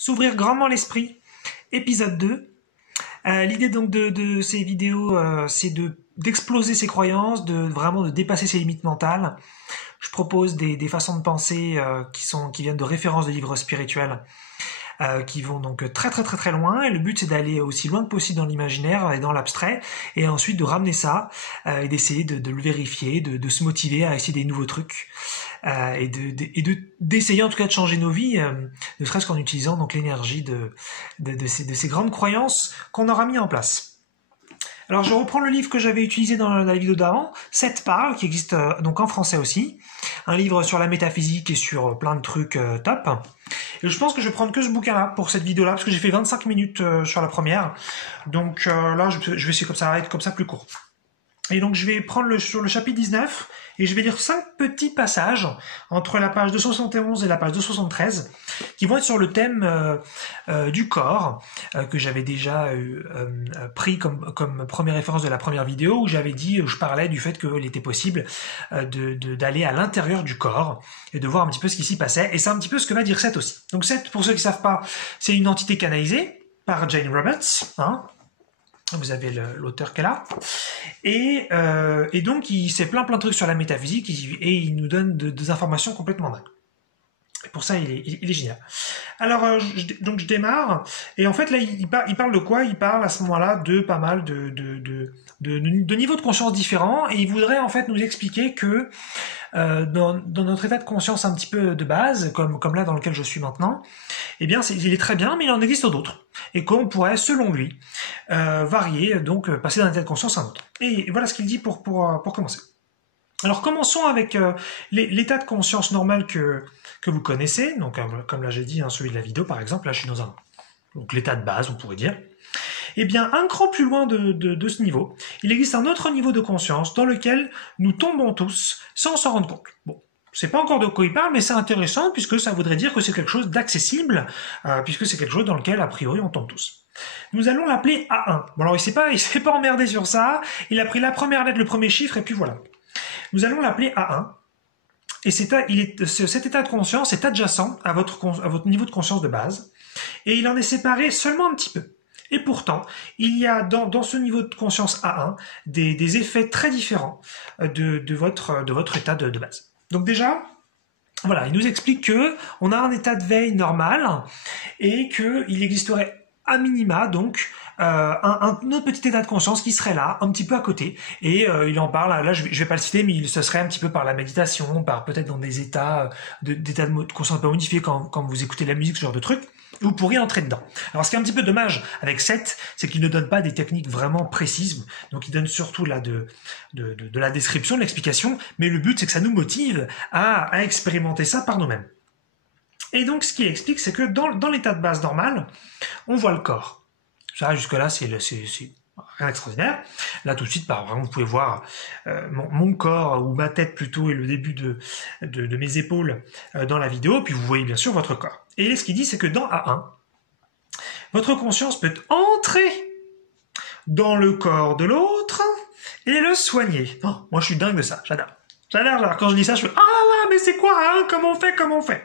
S'ouvrir grandement l'esprit, épisode 2. L'idée donc de ces vidéos, c'est d'exploser ses croyances, vraiment de dépasser ses limites mentales. Je propose des façons de penser qui viennent de références de livres spirituels, qui vont donc très loin, et le but c'est d'aller aussi loin que possible dans l'imaginaire et dans l'abstrait, et ensuite de ramener ça et d'essayer de le vérifier, de se motiver à essayer des nouveaux trucs, et d'essayer en tout cas de changer nos vies, ne serait-ce qu'en utilisant donc l'énergie de ces grandes croyances qu'on aura mis en place. Alors je reprends le livre que j'avais utilisé dans la vidéo d'avant, 7 parle, qui existe donc en français aussi, un livre sur la métaphysique et sur plein de trucs top. Et je pense que je vais prendre que ce bouquin-là pour cette vidéo-là, parce que j'ai fait 25 minutes sur la première, donc là je vais essayer être comme ça plus court. Et donc je vais prendre sur le chapitre 19, et je vais lire 5 petits passages entre la page 271 et la page 273, qui vont être sur le thème du corps, que j'avais déjà pris comme première référence de la première vidéo, où je parlais du fait qu'il était possible d'aller à l'intérieur du corps, et de voir un petit peu ce qui s'y passait, et c'est un petit peu ce que va dire Seth aussi. Donc Seth, pour ceux qui ne savent pas, c'est une entité canalisée par Jane Roberts, hein. Vous avez l'auteur qu'elle a. Et donc, il sait plein de trucs sur la métaphysique, et il nous donne des informations complètement dingues. Et pour ça, il est génial. Alors, donc je démarre, et en fait, là, il parle de quoi? Il parle à ce moment-là de pas mal de niveaux de conscience différents, et il voudrait en fait nous expliquer que dans notre état de conscience un petit peu de base, comme là dans lequel je suis maintenant, eh bien il est très bien, mais il en existe d'autres, et qu'on pourrait, selon lui, varier, donc passer d'un état de conscience à un autre. Et voilà ce qu'il dit pour commencer. Alors commençons avec l'état de conscience normal que vous connaissez, donc comme là j'ai dit, hein, celui de la vidéo par exemple, là je suis dans donc l'état de base, on pourrait dire. Eh bien, un cran plus loin de ce niveau, il existe un autre niveau de conscience dans lequel nous tombons tous sans s'en rendre compte. Bon, c'est pas encore de quoi il parle, mais c'est intéressant puisque ça voudrait dire que c'est quelque chose d'accessible, puisque c'est quelque chose dans lequel, a priori, on tombe tous. Nous allons l'appeler A1. Bon, alors il s'est pas emmerdé sur ça, il a pris la première lettre, le premier chiffre, et puis voilà. Nous allons l'appeler A1. Et cet état de conscience est adjacent à votre niveau de conscience de base, et il en est séparé seulement un petit peu. Et pourtant, il y a dans ce niveau de conscience A1 des effets très différents de votre état de base. Donc déjà, voilà, il nous explique que on a un état de veille normal et qu'il existerait à minima donc un autre petit état de conscience qui serait là, un petit peu à côté, et il en parle, là je vais pas le citer, mais ce serait un petit peu par la méditation, par peut-être dans des états d'état de conscience pas modifié quand vous écoutez la musique, ce genre de truc. Vous pourriez entrer dedans. Alors ce qui est un petit peu dommage avec Seth, c'est qu'il ne donne pas des techniques vraiment précises, donc il donne surtout là de la description, de l'explication, mais le but c'est que ça nous motive à expérimenter ça par nous-mêmes. Et donc ce qu'il explique, c'est que dans l'état de base normal, on voit le corps. Ça jusque-là c'est rien d'extraordinaire. Là tout de suite, par exemple, vous pouvez voir mon corps, ou ma tête plutôt, et le début de mes épaules dans la vidéo, puis vous voyez bien sûr votre corps. Et ce qu'il dit, c'est que dans A1, votre conscience peut entrer dans le corps de l'autre et le soigner. Oh, moi je suis dingue de ça, j'adore. J'adore, quand je dis ça, je fais « Ah là, mais c'est quoi, hein? Comment on fait ?»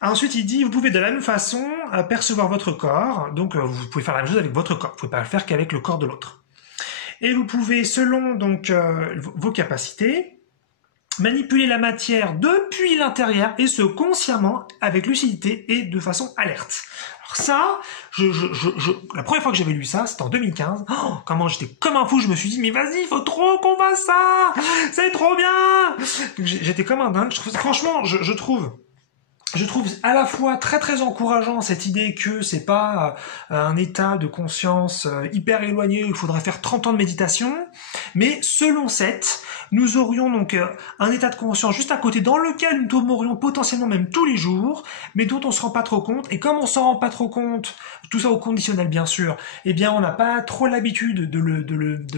Ensuite, il dit, vous pouvez de la même façon percevoir votre corps, donc vous pouvez faire la même chose avec votre corps, vous ne pouvez pas le faire qu'avec le corps de l'autre. Et vous pouvez, selon donc vos capacités, manipuler la matière depuis l'intérieur, et ce consciemment, avec lucidité et de façon alerte. Alors ça, la première fois que j'avais lu ça, c'était en 2015. Oh, comment j'étais comme un fou, je me suis dit, mais vas-y, il faut trop qu'on fasse ça, c'est trop bien. J'étais comme un dingue. Franchement, je trouve à la fois très encourageant cette idée que c'est pas un état de conscience hyper éloigné où il faudrait faire 30 ans de méditation, mais selon Seth, nous aurions donc un état de conscience juste à côté dans lequel nous tomberions potentiellement même tous les jours, mais dont on se rend pas trop compte, et comme on s'en rend pas trop compte, tout ça au conditionnel bien sûr, eh bien on n'a pas trop l'habitude de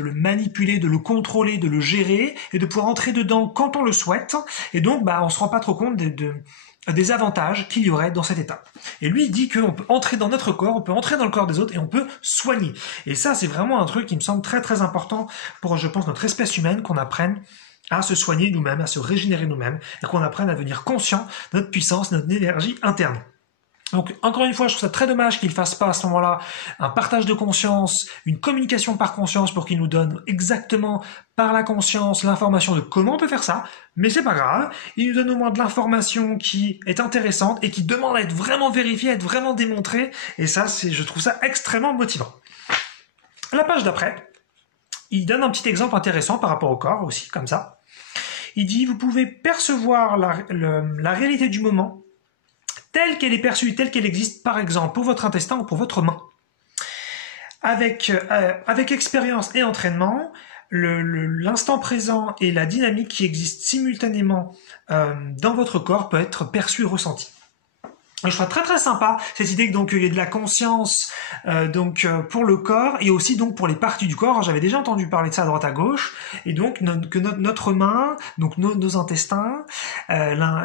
le manipuler, de le contrôler, de le gérer, et de pouvoir entrer dedans quand on le souhaite, et donc on se rend pas trop compte des avantages qu'il y aurait dans cet état. Et lui, il dit qu'on peut entrer dans notre corps, on peut entrer dans le corps des autres, et on peut soigner. Et ça, c'est vraiment un truc qui me semble très important pour, je pense, notre espèce humaine, qu'on apprenne à se soigner nous-mêmes, à se régénérer nous-mêmes, et qu'on apprenne à devenir conscient de notre puissance, de notre énergie interne. Donc, encore une fois, je trouve ça très dommage qu'il ne fasse pas à ce moment-là un partage de conscience, une communication par conscience pour qu'il nous donne exactement par la conscience l'information de comment on peut faire ça, mais c'est pas grave. Il nous donne au moins de l'information qui est intéressante et qui demande à être vraiment vérifiée, à être vraiment démontrée, et ça, je trouve ça extrêmement motivant. La page d'après, il donne un petit exemple intéressant par rapport au corps aussi, comme ça. Il dit, vous pouvez percevoir la réalité du moment telle qu'elle est perçue, telle qu'elle existe, par exemple, pour votre intestin ou pour votre main. Avec expérience et entraînement, l'instant présent et la dynamique qui existe simultanément dans votre corps peut être perçue et ressentie. Je trouve très très sympa cette idée que donc il y ait de la conscience pour le corps et aussi donc pour les parties du corps. J'avais déjà entendu parler de ça à droite à gauche et donc que notre main, donc nos intestins, l'un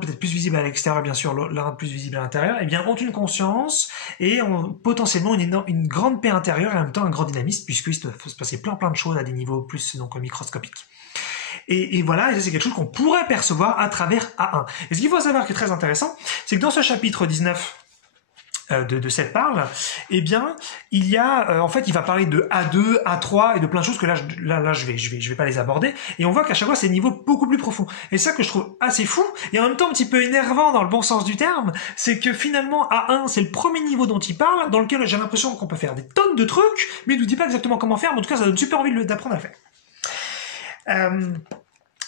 peut-être plus visible à l'extérieur bien sûr, l'un plus visible à l'intérieur, eh bien ont une conscience et ont potentiellement une grande paix intérieure et en même temps un grand dynamisme puisqu'il peut se passer plein de choses à des niveaux plus donc microscopiques. Et voilà, et ça c'est quelque chose qu'on pourrait percevoir à travers A1. Et ce qu'il faut savoir qui est très intéressant, c'est que dans ce chapitre 19 de cette parle, eh bien, il y a, en fait, il va parler de A2, A3 et de plein de choses que là, je vais pas les aborder. Et on voit qu'à chaque fois, c'est des niveaux beaucoup plus profonds. Et ça que je trouve assez fou et en même temps un petit peu énervant dans le bon sens du terme, c'est que finalement, A1, c'est le premier niveau dont il parle, dans lequel j'ai l'impression qu'on peut faire des tonnes de trucs, mais il nous dit pas exactement comment faire, mais en tout cas, ça donne super envie d'apprendre à le faire.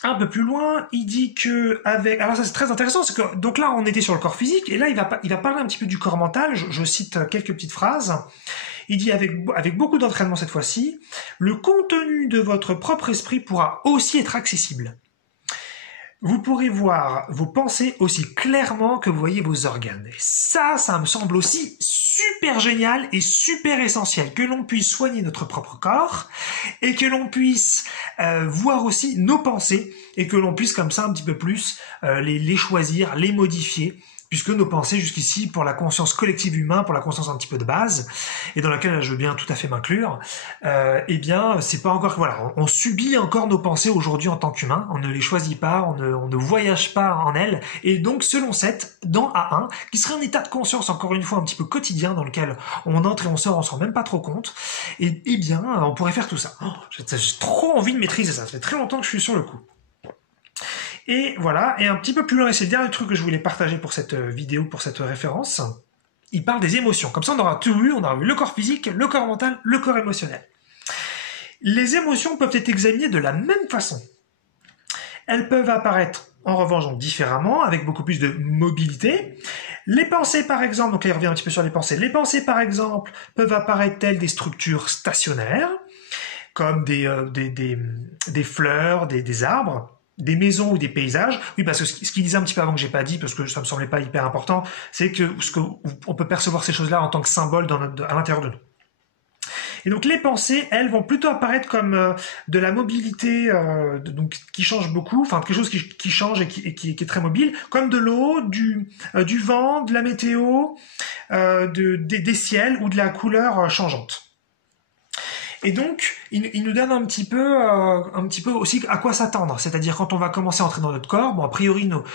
Un peu plus loin, il dit que alors ça c'est très intéressant, c'est que donc là on était sur le corps physique et là il va parler un petit peu du corps mental. Je cite quelques petites phrases. Il dit avec beaucoup d'entraînement cette fois-ci, le contenu de votre propre esprit pourra aussi être accessible. Vous pourrez voir vos pensées aussi clairement que vous voyez vos organes. Et ça me semble aussi super génial et super essentiel, que l'on puisse soigner notre propre corps et que l'on puisse voir aussi nos pensées et que l'on puisse comme ça un petit peu plus les choisir, les modifier, puisque nos pensées jusqu'ici, pour la conscience collective humaine, pour la conscience un petit peu de base, et dans laquelle je veux bien tout à fait m'inclure, eh bien, c'est pas encore, voilà, on subit encore nos pensées aujourd'hui en tant qu'humain, on ne les choisit pas, on ne voyage pas en elles, et donc selon cette, dans A1, qui serait un état de conscience, encore une fois, un petit peu quotidien, dans lequel on entre et on sort, on s'en rend même pas trop compte, et eh bien, on pourrait faire tout ça. Oh, j'ai trop envie de maîtriser ça fait très longtemps que je suis sur le coup. Et voilà, et un petit peu plus loin, et c'est le dernier truc que je voulais partager pour cette vidéo, pour cette référence, il parle des émotions. Comme ça, on aura tout vu, on aura vu le corps physique, le corps mental, le corps émotionnel. Les émotions peuvent être examinées de la même façon. Elles peuvent apparaître, en revanche, donc, différemment, avec beaucoup plus de mobilité. Les pensées, par exemple, donc là, il revient un petit peu sur les pensées. Les pensées, par exemple, peuvent apparaître telles des structures stationnaires, comme des fleurs, des arbres, des maisons ou des paysages. Oui, parce que ce qu'il disait un petit peu avant que j'ai pas dit, parce que ça me semblait pas hyper important, c'est que on peut percevoir ces choses-là en tant que symbole à l'intérieur de nous. Et donc les pensées, elles, vont plutôt apparaître comme de la mobilité donc qui change beaucoup, enfin quelque chose qui change et qui est très mobile, comme de l'eau, du vent, de la météo, des ciels ou de la couleur changeante. Et donc, il nous donne un petit peu aussi à quoi s'attendre. C'est-à-dire quand on va commencer à entrer dans notre corps, bon, a priori nos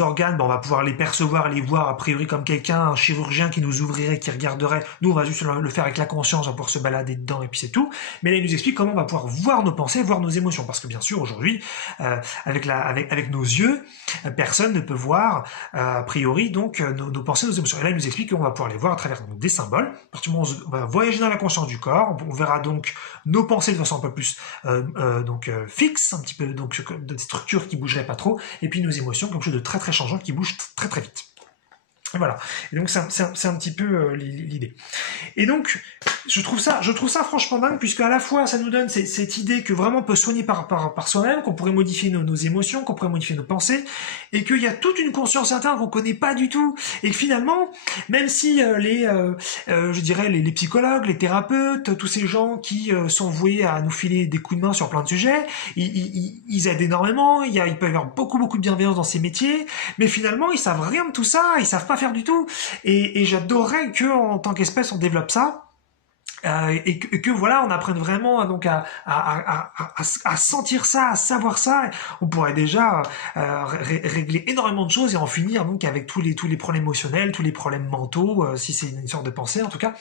organes, bon, on va pouvoir les percevoir, les voir a priori comme un chirurgien qui nous ouvrirait, qui regarderait. Nous, on va juste le faire avec la conscience, on va pouvoir se balader dedans et puis c'est tout. Mais là, il nous explique comment on va pouvoir voir nos pensées, voir nos émotions. Parce que bien sûr, aujourd'hui, avec nos yeux, personne ne peut voir a priori donc nos pensées, nos émotions. Et là, il nous explique qu'on va pouvoir les voir à travers donc, des symboles. On va voyager dans la conscience du corps, on verra donc nos pensées de façon un peu plus fixe, un petit peu donc de structures qui bougeraient pas trop, et puis nos émotions comme chose de très très changeant qui bouge très très vite. Voilà. Et donc c'est un petit peu l'idée. Et donc je trouve ça franchement dingue puisque à la fois ça nous donne cette idée que vraiment on peut soigner par soi-même, qu'on pourrait modifier nos émotions, qu'on pourrait modifier nos pensées, et qu'il y a toute une conscience interne qu'on connaît pas du tout, et que finalement même si je dirais les psychologues, les thérapeutes, tous ces gens qui sont voués à nous filer des coups de main sur plein de sujets, ils aident énormément. Il peut y avoir beaucoup de bienveillance dans ces métiers, mais finalement ils savent rien de tout ça, ils savent pas faire du tout. Et j'adorerais que en tant qu'espèce on développe ça. et que voilà, on apprenne vraiment donc à sentir ça, à savoir ça. On pourrait déjà régler énormément de choses et en finir donc avec tous les problèmes émotionnels, tous les problèmes mentaux, si c'est une sorte de pensée en tout cas,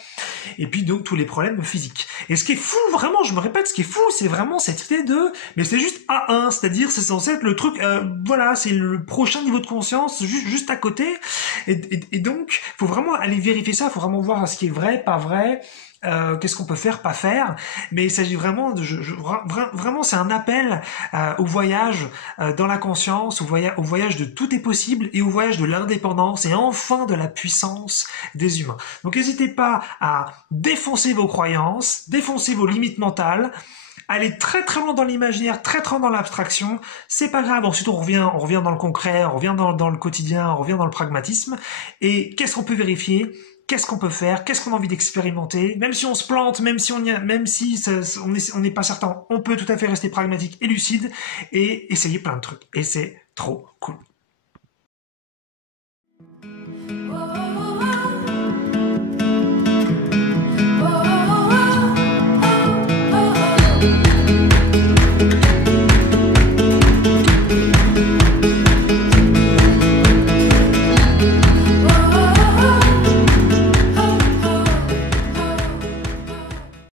et puis donc tous les problèmes physiques. Et ce qui est fou, vraiment, je me répète, ce qui est fou, c'est vraiment cette idée mais c'est juste A1, c'est-à-dire c'est censé être le truc, voilà, c'est le prochain niveau de conscience, juste à côté, et donc faut vraiment aller vérifier ça, faut vraiment voir ce qui est vrai, pas vrai. Qu'est-ce qu'on peut faire, pas faire, mais il s'agit vraiment vraiment c'est un appel au voyage dans la conscience, au voyage de tout est possible et au voyage de l'indépendance et enfin de la puissance des humains. Donc n'hésitez pas à défoncer vos croyances, défoncer vos limites mentales, aller très très loin dans l'imaginaire, très très loin dans l'abstraction, c'est pas grave, ensuite on revient dans le concret, on revient dans le quotidien, on revient dans le pragmatisme, et qu'est-ce qu'on peut vérifier? Qu'est-ce qu'on peut faire? Qu'est-ce qu'on a envie d'expérimenter? Même si on se plante, même si on n'est pas certain, on peut tout à fait rester pragmatique et lucide et essayer plein de trucs. Et c'est trop cool.